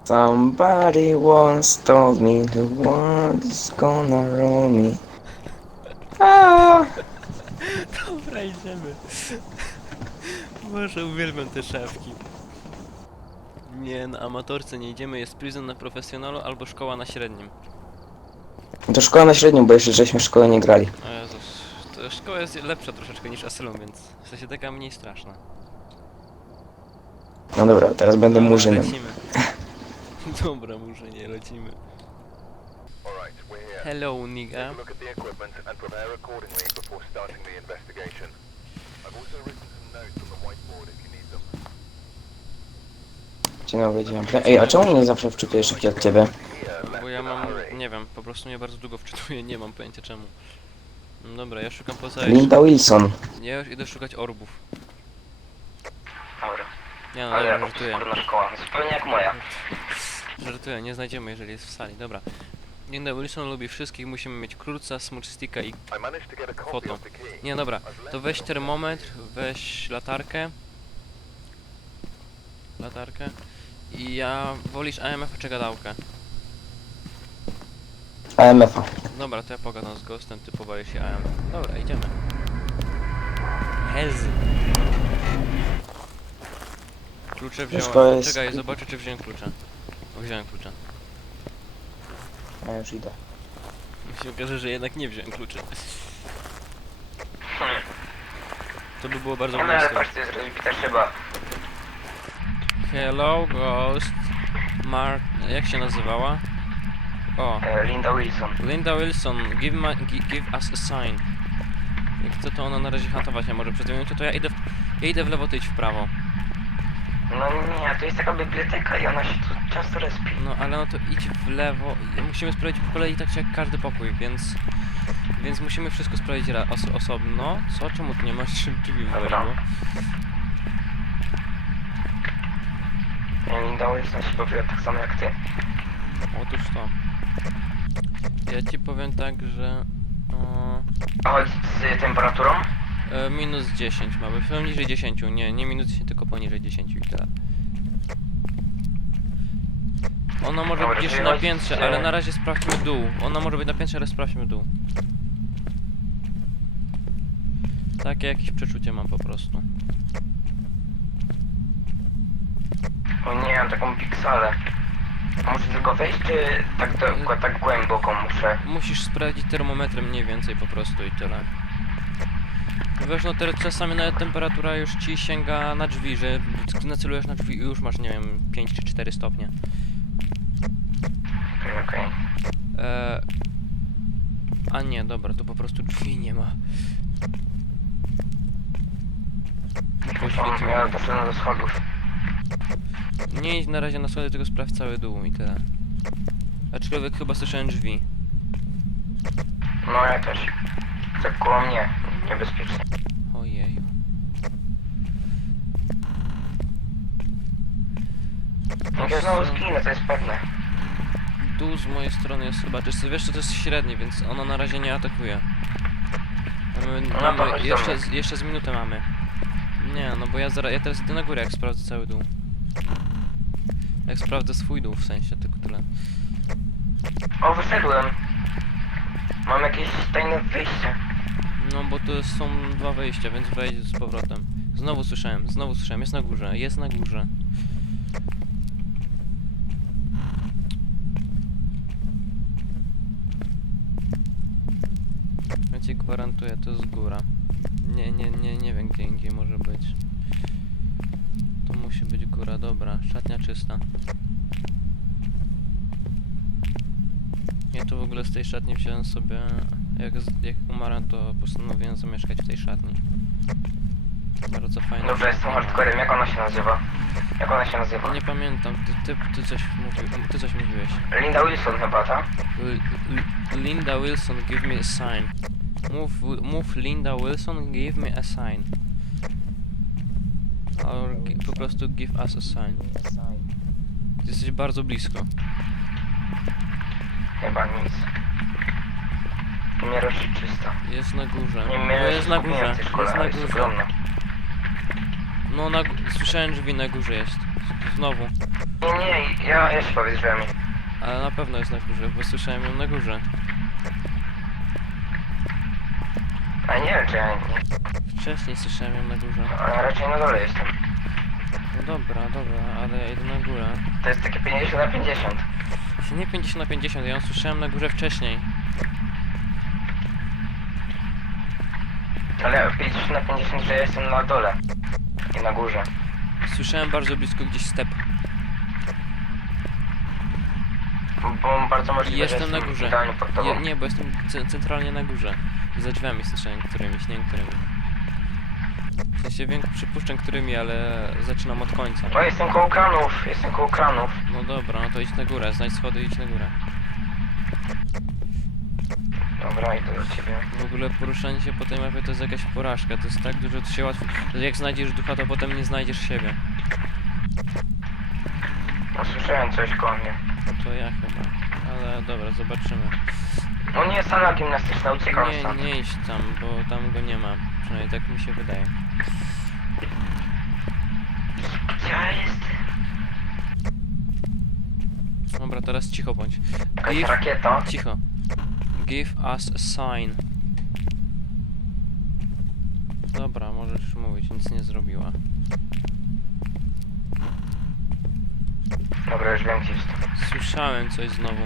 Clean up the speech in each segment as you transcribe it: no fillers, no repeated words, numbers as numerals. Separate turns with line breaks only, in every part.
Somebody once told me the world's gonna roll me. Ah!
Dobra, idziemy. Boże, uwielbiam te szafki. Nie, na amatorce nie idziemy, jest prison na profesjonalu albo szkoła na średnim.
To szkoła na średnią, bo jeszcze żeśmy w szkole nie grali.
O Jezus, to szkoła jest lepsza troszeczkę niż Asylum, więc w sensie taka mniej straszna.
No dobra, teraz będę
Dobra,
murzynem.
lecimy. Dobra, muszę nie lecimy. Hello, nigga.
Dzień dobry, dzień dobry. Ej, a czemu mnie zawsze wczytujesz szybciej od ciebie?
Bo ja mam, nie wiem, po prostu mnie bardzo długo wczytuję, nie mam pojęcia czemu. No dobra, ja szukam poza...
Linda Wilson.
Ja już idę szukać orbów.
Dobra,
Nie no,
ale
dobra,
jako
żartuję.
skórna szkoła, zupełnie jak moja.
Żartuję, nie znajdziemy, jeżeli jest w sali. Dobra. Linda Wilson lubi wszystkich, musimy mieć kruca, smoczsticka i foto. Nie, dobra, to weź termometr, weź latarkę. Latarkę. I ja... Wolisz AMF czy gadałkę?
AMF-a.
Dobra, to ja pogadam z Ghostem, ty pobawisz się AMF. Dobra, idziemy. Helzy. Klucze
Wszystko
wziąłem.
jest-
Czekaj, zobaczę czy wziąłem klucze. O, wziąłem klucze.
Ja już idę.
Mi się okaże, że jednak nie wziąłem kluczy. To by było bardzo
No ale
bliskie.
patrz, to jest rozbita szyba.
Hello, Ghost. Jak się nazywała? O,
Linda Wilson.
Linda Wilson, give us a sign. Jak chce to ona na razie hantować, a może przez 2 minuty, to ja idę w lewo, ty idź w prawo.
No nie, to jest taka biblioteka i ona się tu często respi.
No ale no to idź w lewo. Musimy sprawdzić po kolei tak jak każdy pokój, więc musimy wszystko sprawdzić osobno. Co? Czemu tu nie masz drzwi wywaliło?
Linda Wilson się bawiła tak samo jak ty.
Otóż to. Ja ci powiem tak, że...
A chodzi z temperaturą?
minus 10 mamy, poniżej 10, nie minus 10, tylko poniżej 10 i tyle. Ona może
Dobra,
być jeszcze
czyli
na
chodzi
piętrze,
z-
ale na razie sprawdźmy dół. Ona może być na piętrze, ale sprawdźmy dół. Takie jakieś przeczucie mam po prostu.
O nie, mam taką piksalę. Muszę tylko wejść, czy tak głęboko muszę?
Musisz sprawdzić termometrem mniej więcej po prostu i tyle. Wiesz, no czasami nawet temperatura już ci sięga na drzwi, że nacelujesz na drzwi i już masz, nie wiem, 5 czy 4 stopnie.
Okej.
A nie, dobra, to po prostu drzwi nie ma. Poświeciło.
Ja doszedłem do schodów.
Nie idź na razie na schody, tylko sprawdź cały dół i tyle. Aczkolwiek chyba słyszałem drzwi.
No ja też. Tak koło mnie. Niebezpiecznie.
Ojej.
Jak ja znowu zginę, to jest pewne.
Dół z mojej strony jest chyba czysty. Wiesz, co to jest średni, więc ona na razie nie atakuje.
No to chodź do
Jeszcze z minutę mamy. Nie, no bo ja teraz idę na górę, jak sprawdzę cały dół. Jak sprawdzę swój dół, w sensie, tylko tyle.
O, wyszedłem. Mam jakieś tajne wyjście.
No bo to są 2 wejścia, więc wejdź z powrotem. Znowu słyszałem, jest na górze, jest na górze. Ja ci gwarantuję, to jest góra. Nie wiem gdzie indziej może być. To musi być góra, dobra, szatnia czysta. Ja tu w ogóle z tej szatni wziąłem sobie... Jak umarłem, to postanowiłem zamieszkać w tej szatni. Bardzo fajna.
Dobrze, jestem hardcorem. Jak ona się nazywa? Jak ona się nazywa?
Nie pamiętam, ty coś mówiłeś.
Linda Wilson chyba, tak?
Linda Wilson, give me a sign. Move Linda Wilson, give me a sign. Or po prostu give us a sign. Ty jesteś bardzo blisko.
Chyba nic. Nie rośnie czysto.
Jest na górze.
Nie
No
miałem
jest na górze.
w tej szkole,
Jest na
ale jest
górze.
ogromna.
No słyszałem drzwi na górze jest. Znowu.
Nie, ja się powiedz drzwiami.
Ale na pewno jest na górze, bo słyszałem ją na górze.
A nie wiem, czy ja nie...
Wcześniej słyszałem ją na górze.
Ale raczej na dole jestem.
No dobra, ale ja idę na górę.
To jest takie 50 na 50.
Nie 50 na 50, ja ją słyszałem na górze wcześniej.
Ale 50 na 50, że ja jestem na dole. I na górze.
Słyszałem bardzo blisko gdzieś step.
Bo bardzo możliwe,
Jestem
że
na
jestem
górze.
idealnie pod tobą.
Nie, bo jestem centralnie na górze. Za drzwiami słyszałem którymiś, nie którymi. W sensie wiem, przypuszczam którymi, ale zaczynam od końca.
O, jestem koło kranów, jestem koło kranów.
No dobra, no to idź na górę, znajdź schody i idź na górę.
Dobra, idę do ciebie.
W ogóle poruszanie się po tej mapie to jest jakaś porażka, to jest tak dużo, to się łatwo... To jak znajdziesz ducha, to potem nie znajdziesz siebie.
No, słyszałem coś koło mnie.
No to ja chyba. Ale dobra, zobaczymy.
No nie, sala gimnastyczna, uciekam
Nie,
stąd.
nie idź tam, bo tam go nie ma. Przynajmniej tak mi się wydaje.
Gdzie ja jestem?
Dobra, teraz cicho bądź.
Jakaś rakieta.
Cicho. Give us a sign. Dobra, możesz już mówić, nic nie zrobiła.
Dobra, już wiem gdzie jestem.
Słyszałem coś znowu.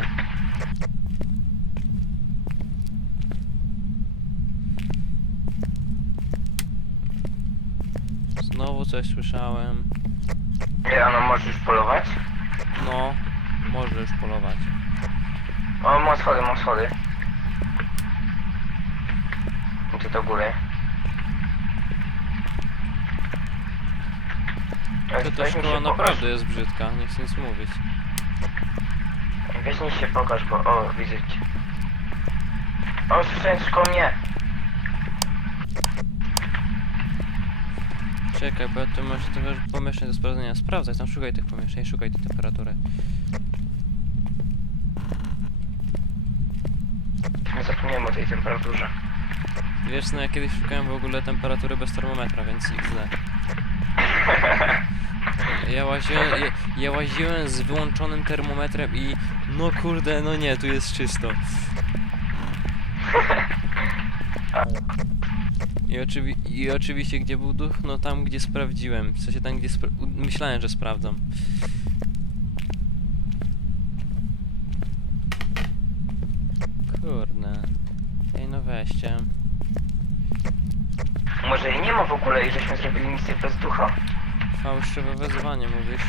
Znowu coś słyszałem.
Nie, no możesz już polować?
No, może już polować.
O, mam schody, mam schody. Idę do góry.
To ta szkoła naprawdę jest brzydka, nie chcę nic mówić.
Weź mi się pokaż, bo... O, widzę cię. O, słyszałem coś koło mnie.
Czekaj, bo ja tu masz trochę pomieszczeń do sprawdzenia. Sprawdzaj, tam szukaj tych pomieszczeń, szukaj tej temperatury.
Nie zapomniałem o tej temperaturze.
Wiesz, no ja kiedyś szukałem w ogóle temperatury bez termometra, więc XD. Ja łaziłem z wyłączonym termometrem i... No kurde, no nie, tu jest czysto. I oczywiście gdzie był duch? No tam gdzie sprawdziłem. W sensie tam gdzie myślałem, że sprawdzam. Kurde. Ej no weźcie.
Może jej nie ma w ogóle i żeśmy zrobili misję bez ducha.
Fałszywe wezwanie mówisz.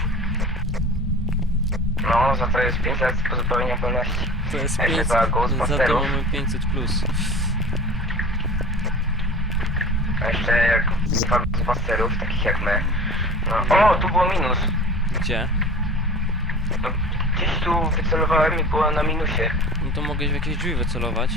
No, za to jest 5 lat pozbawienia wolności.
To jest
Jeszcze
500,
za
za to
Ghostbusterów.
mamy 500 plus.
A jeszcze jak z Ghostbusterów, takich jak my. No, o, tu było minus.
Gdzie?
No, gdzieś tu wycelowałem i było na minusie.
No to mogłeś w jakieś drzwi wycelować.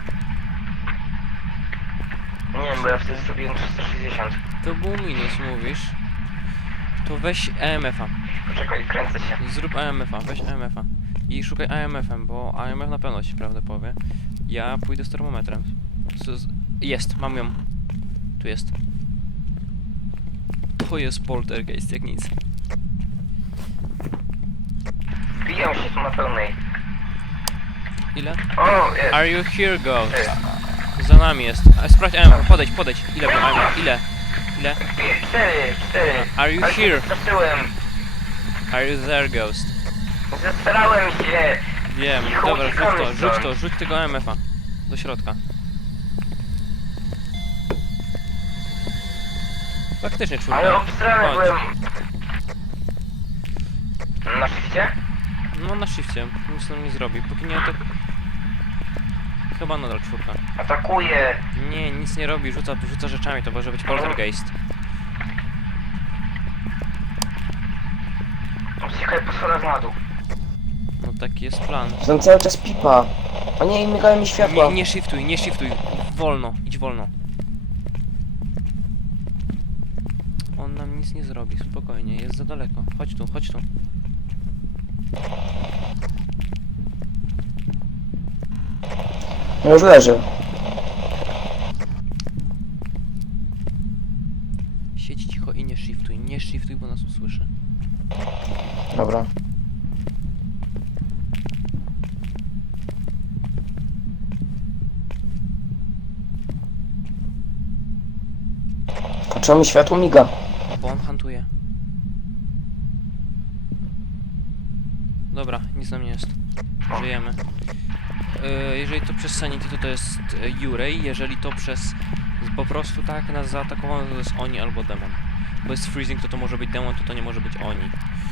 Nie wiem, bo ja wtedy zrobiłem 360.
To był minus, mówisz. To weź EMF-a.
Poczekaj, kręcę się.
Zrób AMF-a, weź AMF-a. I szukaj AMF-em, bo AMF na pewno ci prawdę powie. Ja pójdę z termometrem. Jest, mam ją. Tu jest. To jest poltergeist, jak nic.
Wbijam się tu na pełnej.
Ile?
O, jest.
Are you here, ghost?
Ty.
Za nami jest. Sprawdź AMF, podejdź. Ile było AMF? Ile?
4.
Are you
Ale
here?
Zacząłem.
Are you there, ghost?
Zastarałem się.
Wiem,
Cicho,
dobra,
uciekamy stąd.
rzuć tego AMF-a. Do środka. Faktycznie czwórka.
Ale obstrany
Chodź.
byłem. Na szybcie?
No na shifcie, nic nam nie zrobi. Póki nie to... Chyba nadal czwórka.
Atakuje.
Nie, nic nie robi, rzuca rzeczami, to może być poltergeist.
Uciekaj po schodach na dół.
No taki jest plan.
Tam cały czas pipa. A nie, migają mi światła.
Nie shiftuj. Wolno, idź wolno. On nam nic nie zrobi, spokojnie, jest za daleko. Chodź tu.
No już leży.
Siedź cicho i nie shiftuj, bo nas usłyszy.
Dobra. A czemu mi światło miga?
Bo on hantuje. Dobra, nic nam nie jest. Żyjemy. Jeżeli to przez Sanity, to jest Jurej. Jeżeli to przez... po prostu tak nas zaatakowano, to jest oni albo demon. Bo jest freezing, to może być demon, to nie może być oni.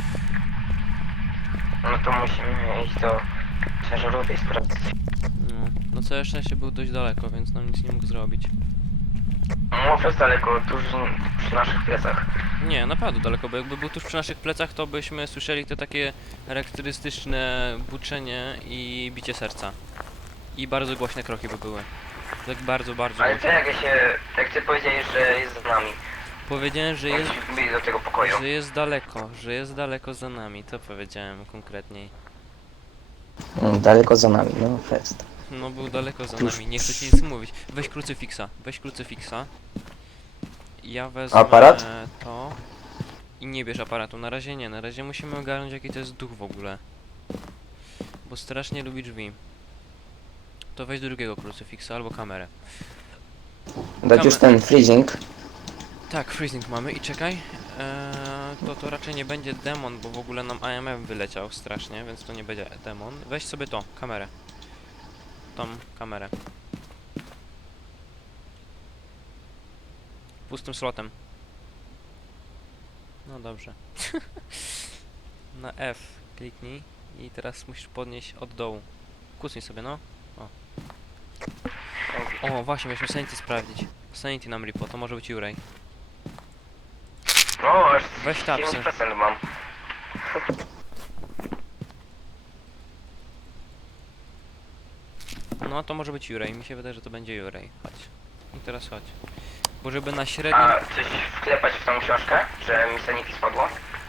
No to musimy iść do ciężarówki i sprawdzić.
No całe szczęście był dość daleko, więc nam nic nie mógł zrobić.
No przez daleko, tuż przy naszych plecach.
Nie, naprawdę daleko, bo jakby był tuż przy naszych plecach, to byśmy słyszeli te takie charakterystyczne buczenie i bicie serca. I bardzo głośne kroki by były. Tak bardzo, bardzo
Ale to
głośne.
jak ty powiedziałeś, że jest z nami.
Powiedziałem, że jest,
Oni byli do tego pokoju.
że jest daleko za nami, to powiedziałem konkretniej.
Daleko za nami, no fest.
No był daleko za nami, nie chcę ci nic mówić. Weź krucyfiksa. Ja wezmę
Aparat?
to i nie bierz aparatu, na razie nie, na razie musimy ogarnąć jaki to jest duch w ogóle. Bo strasznie lubi drzwi. To weź drugiego krucyfiksa albo kamerę.
Dać już ten freezing.
Tak, freezing mamy i czekaj. To raczej nie będzie demon, bo w ogóle nam AMF wyleciał strasznie, więc to nie będzie demon. Weź sobie to, kamerę. Tą kamerę. Pustym slotem. No dobrze. Na F kliknij i teraz musisz podnieść od dołu. Kucnij sobie, no. O, właśnie, mieliśmy Sanity sprawdzić. Sanity nam ripo, to może być Jurej.
No, aż
Weź tapsy.
9% mam.
No to może być Jurej, mi się wydaje, że to będzie Jurej. Chodź. I teraz chodź. Bo żeby na średnim...
A coś wklepać w tą książkę, że mi sanity spadło?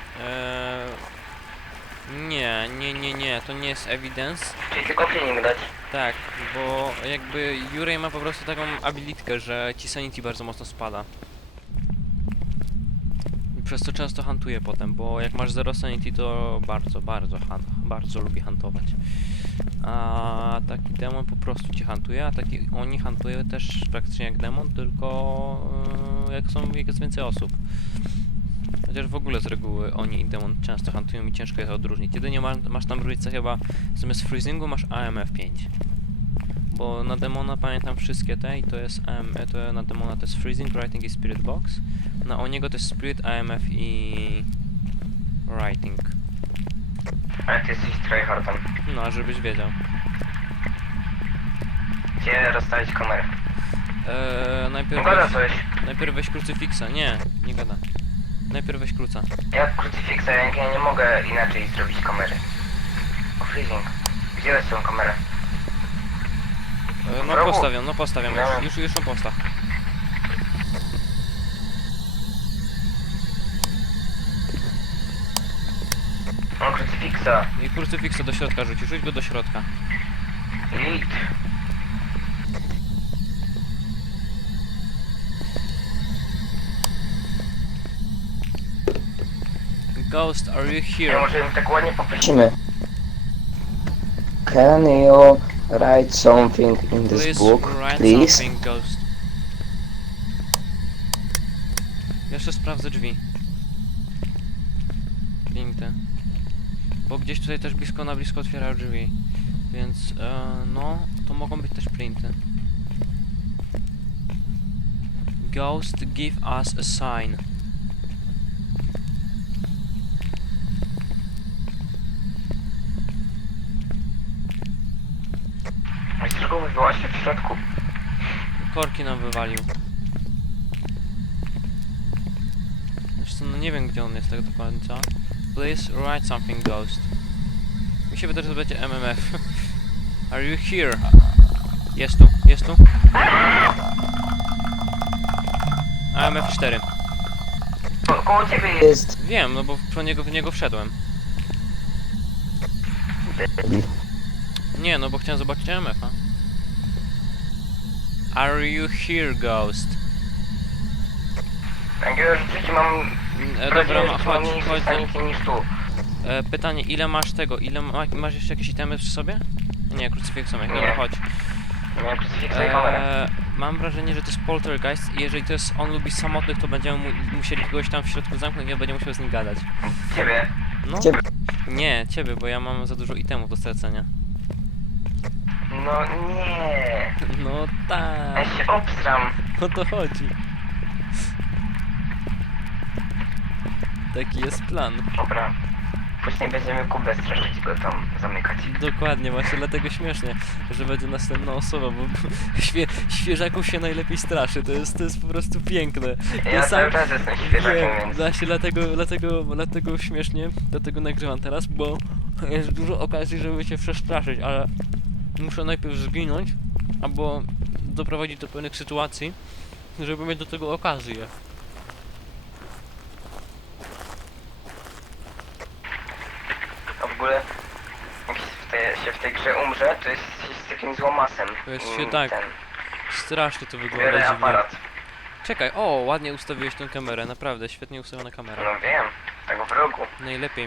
Nie, to nie jest evidence.
Czyli tylko cleaning dać.
Tak, bo jakby Jurej ma po prostu taką abilitkę, że ci sanity bardzo mocno spada. I przez to często hantuje potem, bo jak masz 0 sanity, to bardzo lubi hantować. A taki demon po prostu cię hantuje, a taki oni hantują też praktycznie jak demon, tylko jak jest więcej osób. Chociaż w ogóle z reguły oni i demon często hantują i ciężko je odróżnić. Jedynie masz tam różnicę chyba, zamiast freezingu masz AMF 5. Bo na demona pamiętam wszystkie te i to jest to na demona to jest freezing, writing i spirit box. Na Oniego to jest spirit, AMF i writing.
Ale ty jesteś tryhardem.
No, żebyś wiedział.
Gdzie rozstawić kamerę?
Najpierw
No gada
weź,
coś.
najpierw weź krucyfiksa. Nie gada. Najpierw weź kruca.
Jak krucyfiksa, jak ja nie mogę inaczej zrobić kamery. O freezing. Gdzie weź tą kamerę?
No
Rogu.
postawiam, już ją postaw.
Mam krucyfiksa.
I krucyfiksa do środka rzuć go do środka.
Lit.
Ghost, are you
Ja
here?
może mi tak ładnie poprosić.
Lecimy. Can you write something in this book,
write
please?
something, Ghost. Jeszcze sprawdzę drzwi. Printy. Bo gdzieś tutaj też na blisko otwierają drzwi. Więc, no, to mogą być też printy. Ghost, give us a sign.
Dlaczego wybyła się w środku?
Korki nam wywalił. Zresztą no nie wiem gdzie on jest tak do końca. Please write something, Ghost. Mi się wydaje, że to będzie MMF. Are you here? Jest tu. AMF 4.
Koło ciebie jest.
Jest
Wiem, no bo w niego wszedłem. Nie, no bo chciałem zobaczyć AMF-a. Are you here, Ghost?
Takiego życia mam
Dobra,
Chodź,
chodź,
mniejszy
chodź.
sanity niż tu.
Pytanie, ile masz tego? Masz jeszcze jakieś itemy przy sobie? Nie, krucyfiks mieć. Dobra,
Nie.
chodź.
Miałem krucyfiksa i kamerę.
Mam wrażenie, że to jest poltergeist i jeżeli to jest on lubi samotnych, to będziemy musieli kogoś tam w środku zamknąć i ja będę musiał z nim gadać.
Ciebie.
No?
Ciebie.
Nie, ciebie, bo ja mam za dużo itemów do stracenia.
No nie.
No
Ja
tak,
się obstram.
o to chodzi. Taki jest plan.
Dobra. Później będziemy Kubę straszyć go tam zamykać.
Dokładnie, właśnie dlatego śmiesznie, że będzie następna osoba, bo świeżaków się najlepiej straszy, to jest po prostu piękne.
Ja cały czas jestem świeżakiem,
Nie,
więc...
właśnie dlatego śmiesznie, dlatego nagrywam teraz, bo jest dużo okazji, żeby cię przestraszyć, ale muszę najpierw zginąć, albo doprowadzić do pewnych sytuacji, żeby mieć do tego okazję.
A w ogóle... Jak się w tej grze umrze, to jest się z takim złomasem.
To jest
I
się tak.
ten,
Strasznie to wygląda
biorę
dziwnie.
aparat.
Czekaj, o, ładnie ustawiłeś tę kamerę, naprawdę, świetnie ustawiona kamera.
No wiem, tak w rogu.
Najlepiej.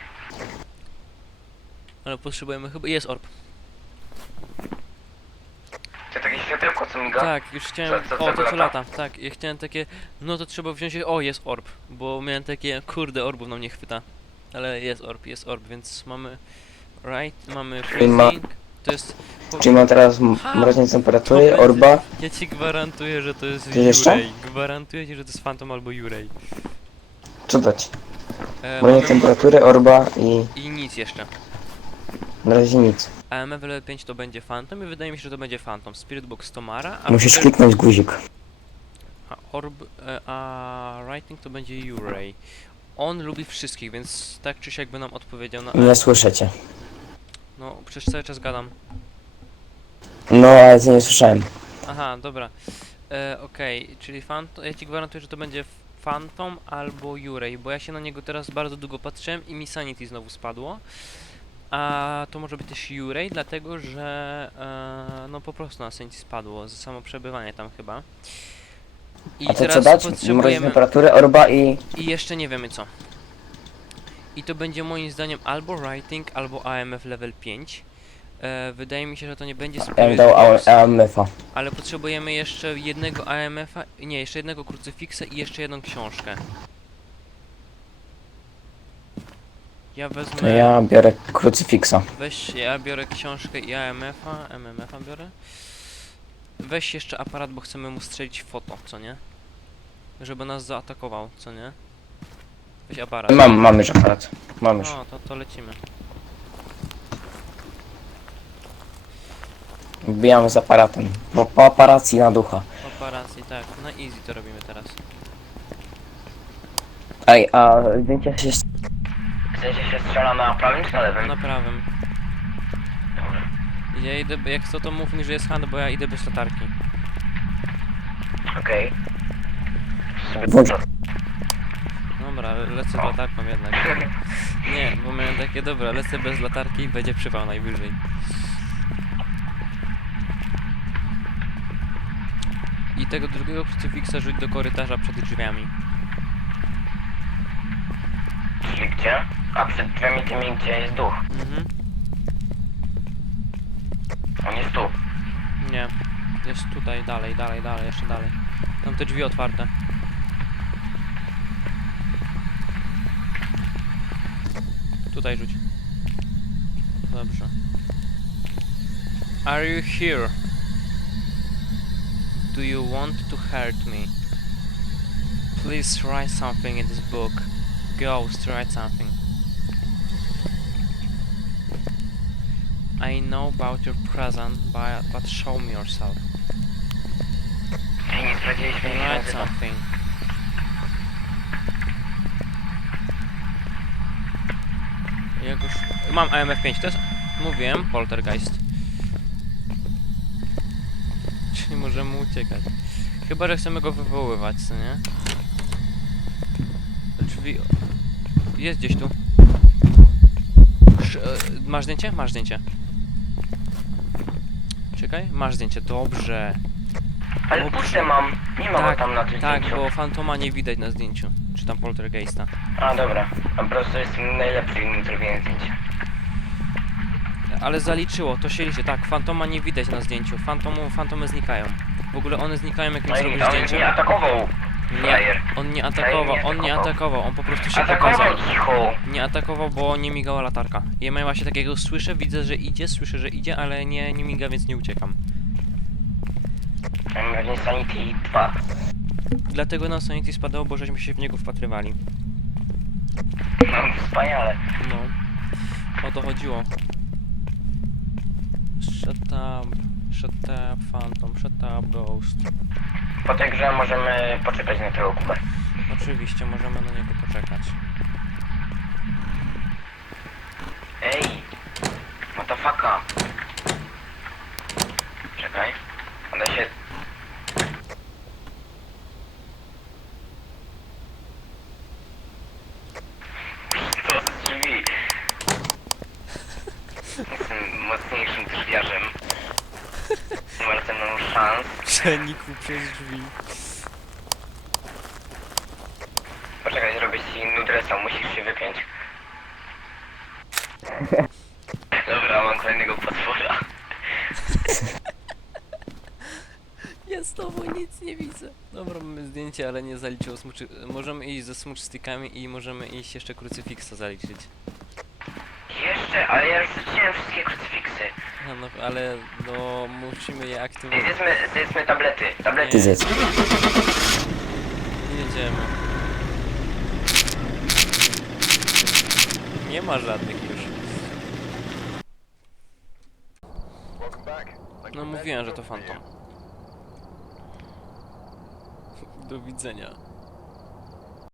Ale potrzebujemy chyba... Jest orb.
To takie światełko, co miga?
Tak, już chciałem...
Co
O, to co
lata?
lata. Tak, ja chciałem takie... No to trzeba wziąć... O, jest orb. Bo miałem takie... Kurde, orbów nam nie chwyta. Ale jest orb, więc mamy... Right, mamy
Czyli ma-
freezing. To jest...
Czyli mam teraz mroźne temperatury, orba.
Ja ci gwarantuję, że to jest
Ty jeszcze?
Jurej. Gwarantuję ci, że to jest Phantom albo Jurej.
Co dać?
Mamy...
Mroźne temperatury, orba i
I nic jeszcze.
na razie nic.
AMF level 5 to będzie Phantom i wydaje mi się, że to będzie Phantom. Spirit Box Tomara, a
Musisz
potem-
kliknąć guzik.
a Orb, a Writing to będzie Uray. On lubi wszystkich, więc tak czy siak by nam odpowiedział na...
Nie słyszycie.
No, przecież cały czas gadam.
No, ale nie słyszałem.
Aha, dobra. Okej, czyli Phantom... Ja ci gwarantuję, że to będzie Phantom albo Uray, bo ja się na niego teraz bardzo długo patrzyłem i mi Sanity znowu spadło. A to może być też Uray, dlatego że no po prostu na Sanity spadło, za samo przebywanie tam chyba. I
A to co dać? Mroźne
potrzebujemy...
temperatury, orba i...
I jeszcze nie wiemy co. I to będzie moim zdaniem albo Writing, albo AMF level 5. Wydaje mi się, że to nie będzie
Ja bym
Spirit
dał
Box,
AMF-a.
ale potrzebujemy jeszcze jednego AMF-a, nie, jeszcze jednego krucyfiksa i jeszcze jedną książkę. Ja wezmę...
To ja biorę krucyfiksa.
Ja biorę książkę i AMF-a, MMF-a biorę. Weź jeszcze aparat, bo chcemy mu strzelić foto, co nie? Żeby nas zaatakował, co nie? Weź aparat.
Mam już aparat. Mam już.
No, to lecimy.
Wbijamy z aparatem. Bo po aparacji na ducha.
Operacji, tak. Na easy to robimy teraz.
Ej, a zdjęcia się...
W sensie się strzela na prawym czy na lewym?
Na prawym.
Dobra.
Ja idę, jak co to mów mi, że jest hand, bo ja idę bez latarki.
Okej.
Włącz.
Dobra, lecę z latarką jednak. Nie, bo miałem takie, dobra, lecę bez latarki i będzie przypał najwyżej. I tego drugiego krucyfiksa rzuć do korytarza przed drzwiami.
Czyli gdzie? A przed drzwiami tymi, gdzie jest duch.
Mhm.
On jest tu.
Nie. Jest tutaj, dalej, jeszcze dalej. Tam te drzwi otwarte. Tutaj rzuć. Dobrze. Are you here? Do you want to hurt me? Please write something in this book. Ghost, write something. I know about your present, but show me yourself.
Ej, nie sprawdziliśmy jak się
Write
nazywa.
something. Jak już... Mam AMF5, to jest... Mówiłem, poltergeist. Czyli możemy uciekać. Chyba, że chcemy go wywoływać, co nie? Drzwi... Jest gdzieś tu. Masz zdjęcie? Masz zdjęcie. Czekaj, masz zdjęcie, dobrze.
Ale puszczę mam. Nie ma go tam na tym
Tak,
zdjęciu.
bo fantoma nie widać na zdjęciu. czy tam poltergeista.
A dobra, po prostu jestem najlepszy i nie zrobiłem zdjęcia.
Ale zaliczyło, to się liczy, tak, fantoma nie widać na zdjęciu, fantomy znikają. W ogóle one znikają jak im
No i
zrobisz
on
zdjęcie.
mnie atakował.
Nie,
Frajer.
on nie atakował, on nie atakował, on po prostu się
Atakował
pokazał.
cicho.
Nie atakował, bo nie migała latarka. Ja miałem właśnie takiego, słyszę, widzę, że idzie, słyszę, że idzie, ale nie miga, więc nie uciekam.
Mam pewnie Sanity 2.
Dlatego nam Sanity spadało, bo żeśmy się w niego wpatrywali.
No wspaniale.
No, o to chodziło. Shut up, phantom, shut up, ghost.
Po tej grze możemy poczekać na tego kubę.
Oczywiście, możemy na niego poczekać.
Ej! Motherfucka! Czekaj. Uda się... Co z drzwi? Jestem mocniejszym drzwiarzem. Nie ma ze mną szans.
Przenikł przez drzwi.
Poczekaj, zrobię ci nudresa, musisz się wypiąć. Dobra, mam kolejnego potwora.
Ja z tobą nic nie widzę. Dobra, mamy zdjęcie, ale nie zaliczyło smuczy... Możemy iść ze smudge stickami i możemy iść jeszcze krucyfiksa zaliczyć.
Jeszcze? Ale ja już rzuciłem wszystkie krucyfiksy.
No, ale no musimy je
Ej,
aktywować.
zjedzmy tablety. Tablety.
Ty zjedz.
Jedziemy. Nie ma żadnych już. No mówiłem, że to fantom. Do widzenia.